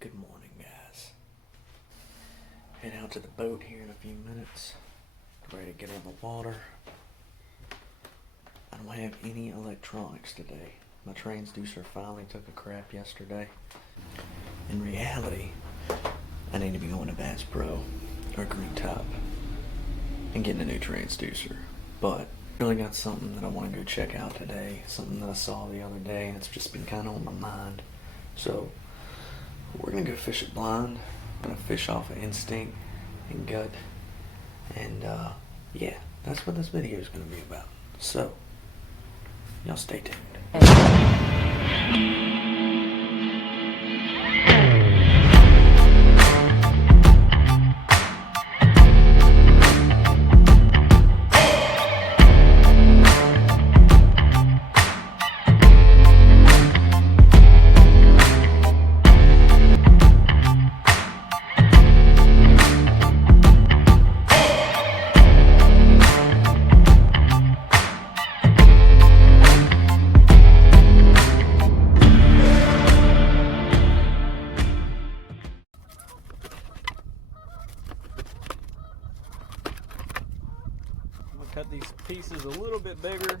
Good morning, guys. Head out to the boat here in a few minutes. Ready to get on the water. I don't have any electronics today. My transducer finally took a crap yesterday. In reality, I need to be going to Bass Pro or Green Top and getting a new transducer. But I really got something that I want to go check out today. Something that I saw the other day and it's just been kind of on my mind. So we're gonna go fish it blind. I'm gonna fish off of instinct and gut, and yeah, that's what this video is gonna be about. So y'all stay tuned. Cut these pieces a little bit bigger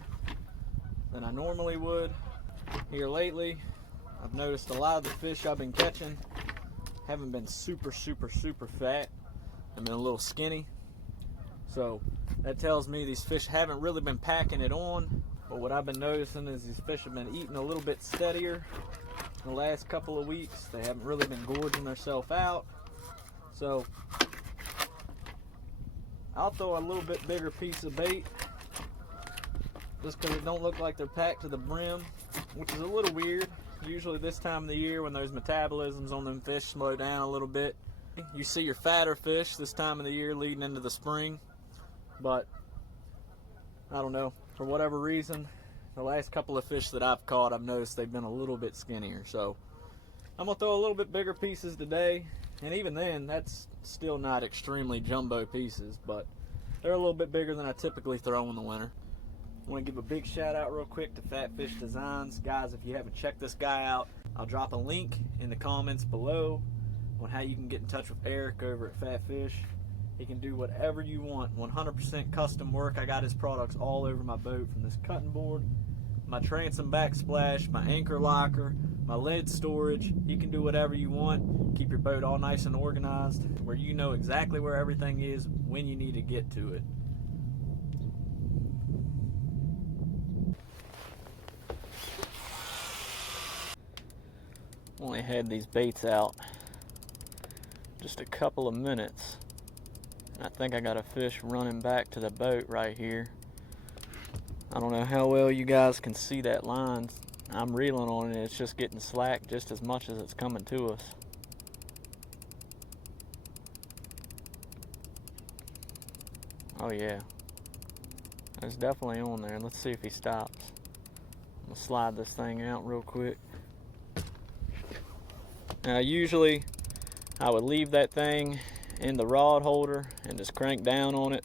than I normally would. Here lately, I've noticed a lot of the fish I've been catching haven't been super fat. They've been a little skinny. So that tells me these fish haven't really been packing it on. But what I've been noticing is these fish have been eating a little bit steadier in the last couple of weeks. They haven't really been gorging themselves out. So I'll throw a little bit bigger piece of bait just because it don't look like they're packed to the brim, which is a little weird. Usually this time of the year when those metabolisms on them fish slow down a little bit, you see your fatter fish this time of the year leading into the spring. But I don't know, for whatever reason, the last couple of fish that I've caught, I've noticed they've been a little bit skinnier. So I'm gonna throw a little bit bigger pieces today. And even then, that's still not extremely jumbo pieces, but they're a little bit bigger than I typically throw in the winter. I want to give a big shout out real quick to Fatfish Designs. Guys, if you haven't checked this guy out, I'll drop a link in the comments below on how you can get in touch with Eric over at Fatfish. He can do whatever you want, 100% custom work. I got his products all over my boat, from this cutting board, my transom backsplash, my anchor locker, my lead storage. You can do whatever you want. Keep your boat all nice and organized, where you know exactly where everything is when you need to get to it. Only had these baits out just a couple of minutes. I think I got a fish running back to the boat right here. I don't know how well you guys can see that line. I'm reeling on it, it's just getting slack just as much as it's coming to us. Oh yeah, it's definitely on there. Let's see if he stops. I'm gonna slide this thing out real quick. Now usually I would leave that thing in the rod holder and just crank down on it.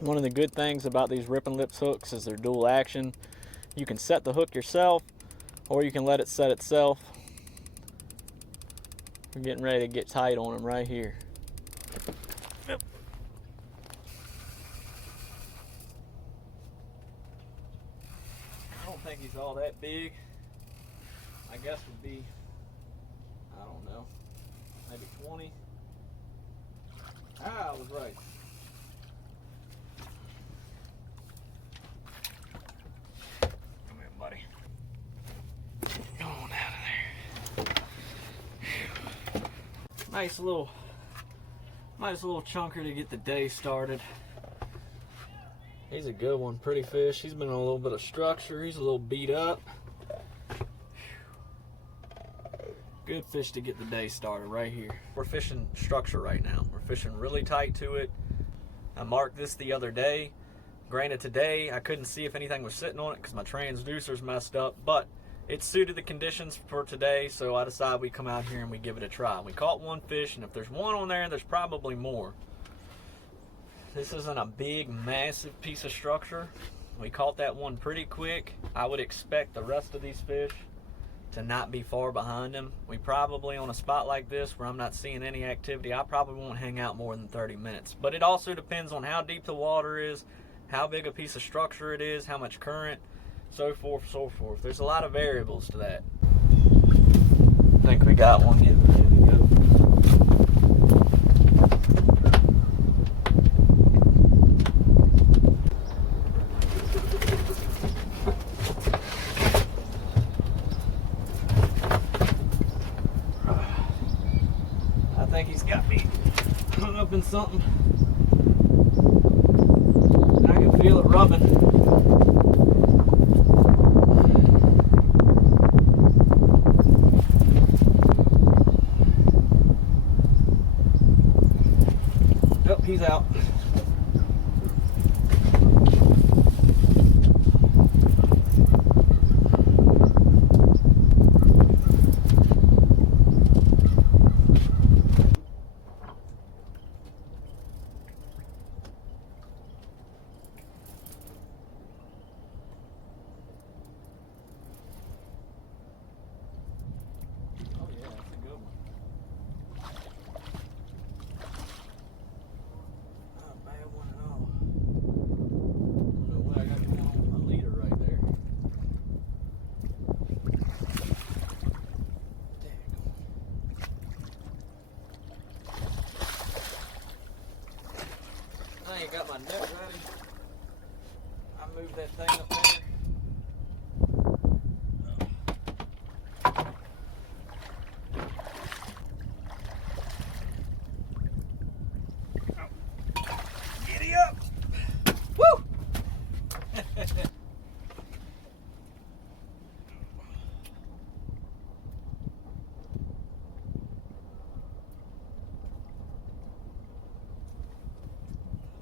One of the good things about these ripping lips hooks is they're dual action. You can set the hook yourself, or you can let it set itself. We're getting ready to get tight on them right here. Yep. I don't think he's all that big. I guess would be, I don't know, maybe 20. Ah, I was right. Buddy. Go on out of there. Nice little chunker to get the day started. He's a good one, pretty fish. He's been on a little bit of structure. He's a little beat up. Good fish to get the day started right here. We're fishing structure right now. We're fishing really tight to it. I marked this the other day. Granted, today I couldn't see if anything was sitting on it because my transducer's messed up, but it suited the conditions for today, so I decided we come out here and we give it a try. We caught one fish, and if there's one on there, there's probably more. This isn't a big, massive piece of structure. We caught that one pretty quick. I would expect the rest of these fish to not be far behind him. We probably, on a spot like this where I'm not seeing any activity, I probably won't hang out more than 30 minutes. But it also depends on how deep the water is, how big a piece of structure it is, how much current, so forth, so forth. There's a lot of variables to that. I think we got one getting ready to go. I think he's got me hung up in something. I can feel it rubbing. Oh, he's out. I ain't got my net ready. I moved that thing up there. Giddy up! Woo! I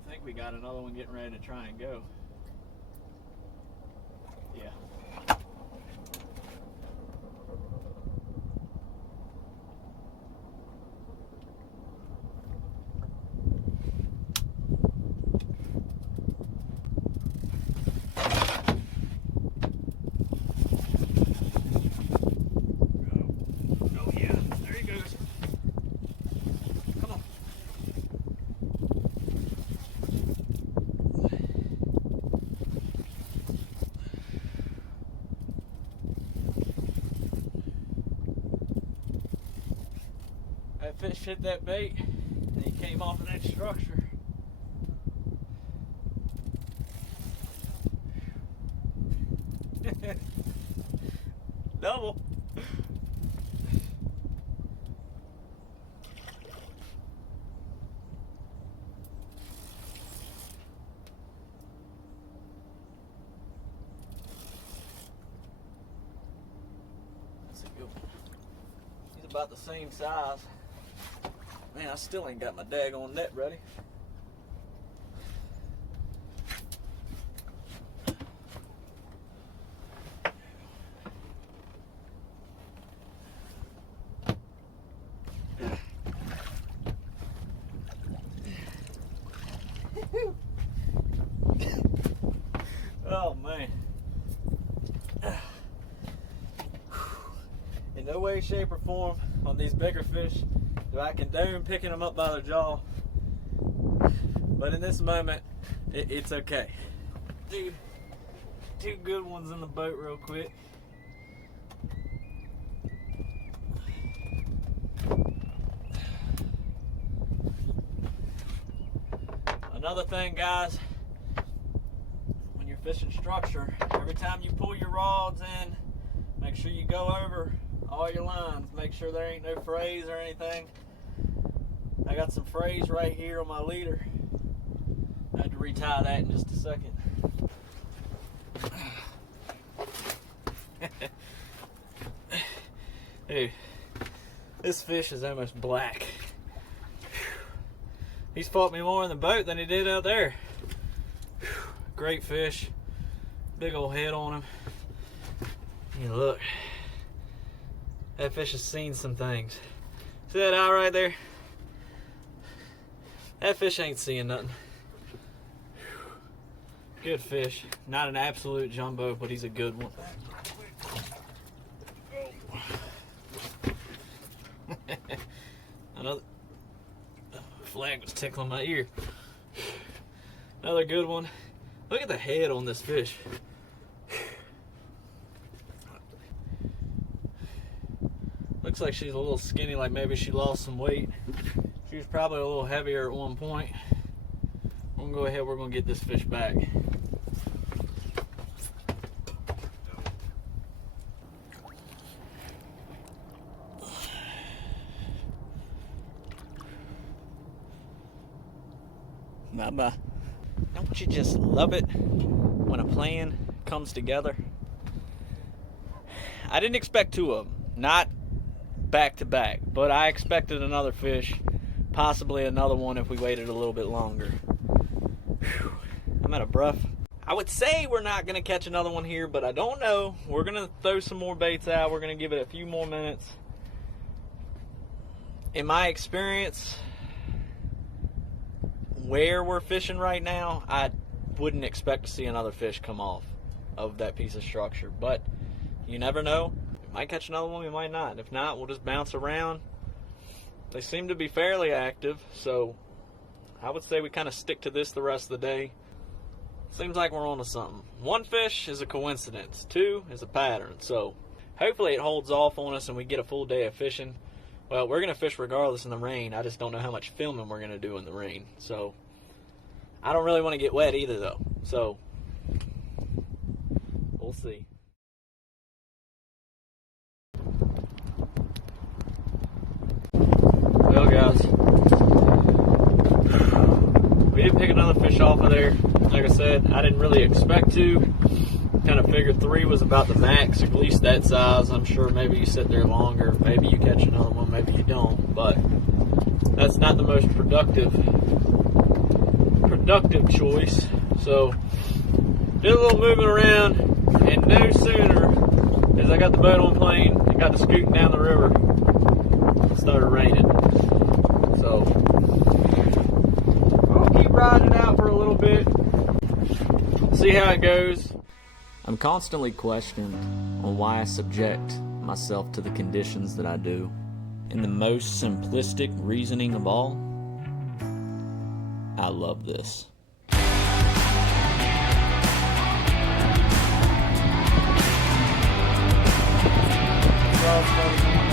think we got another one getting ready to try and go. Yeah. Oh yeah, there he goes. Come on. That fish hit that bait and he came off of that structure. Double. That's a good one. He's about the same size. Man, I still ain't got my daggone net ready. Oh man. In no way, shape, or form on these bigger fish do I condone picking them up by their jaw. But in this moment, it's okay. Dude, two good ones in the boat real quick. Another thing, guys, when you're fishing structure, every time you pull your rods in, make sure you go over all your lines. Make sure there ain't no frays or anything. I got some frays right here on my leader. I have to retie that in just a second. Dude, this fish is almost black. He's fought me more in the boat than he did out there. Great fish. Big old head on him. And look, that fish has seen some things. See that eye right there? That fish ain't seeing nothing. Good fish. Not an absolute jumbo, but he's a good one. bag was tickling my ear. Another good one. Look at the head on this fish. Looks like she's a little skinny, like maybe she lost some weight. She was probably a little heavier at one point. We're gonna go ahead, we're gonna get this fish back. Bye-bye. Don't you just love it when a plan comes together? I didn't expect two of them, not back to back, but I expected another fish, possibly another one if we waited a little bit longer. Whew. I'm out of breath. I would say we're not going to catch another one here, but I don't know. We're going to throw some more baits out. We're going to give it a few more minutes. In my experience, where we're fishing right now, I wouldn't expect to see another fish come off of that piece of structure, but you never know. We might catch another one, we might not. If not, we'll just bounce around. They seem to be fairly active, so I would say we kind of stick to this the rest of the day. Seems like we're on to something. One fish is a coincidence, two is a pattern, so hopefully it holds off on us and we get a full day of fishing. Well, we're going to fish regardless in the rain. I just don't know how much filming we're going to do in the rain. So, I don't really want to get wet either, though. So, we'll see. Well, guys, we did pick another fish off of there. Like I said, I didn't really expect to. Kind of figured 3 was about the max, at least that size. I'm sure maybe you sit there longer, maybe you catch another one, maybe you don't, but that's not the most productive choice. So did a little moving around, and no sooner as I got the boat on plane and got to scooting down the river, it started raining. So I'll keep riding it out for a little bit, see how it goes. I'm constantly questioned on why I subject myself to the conditions that I do. And the most simplistic reasoning of all, I love this. Well,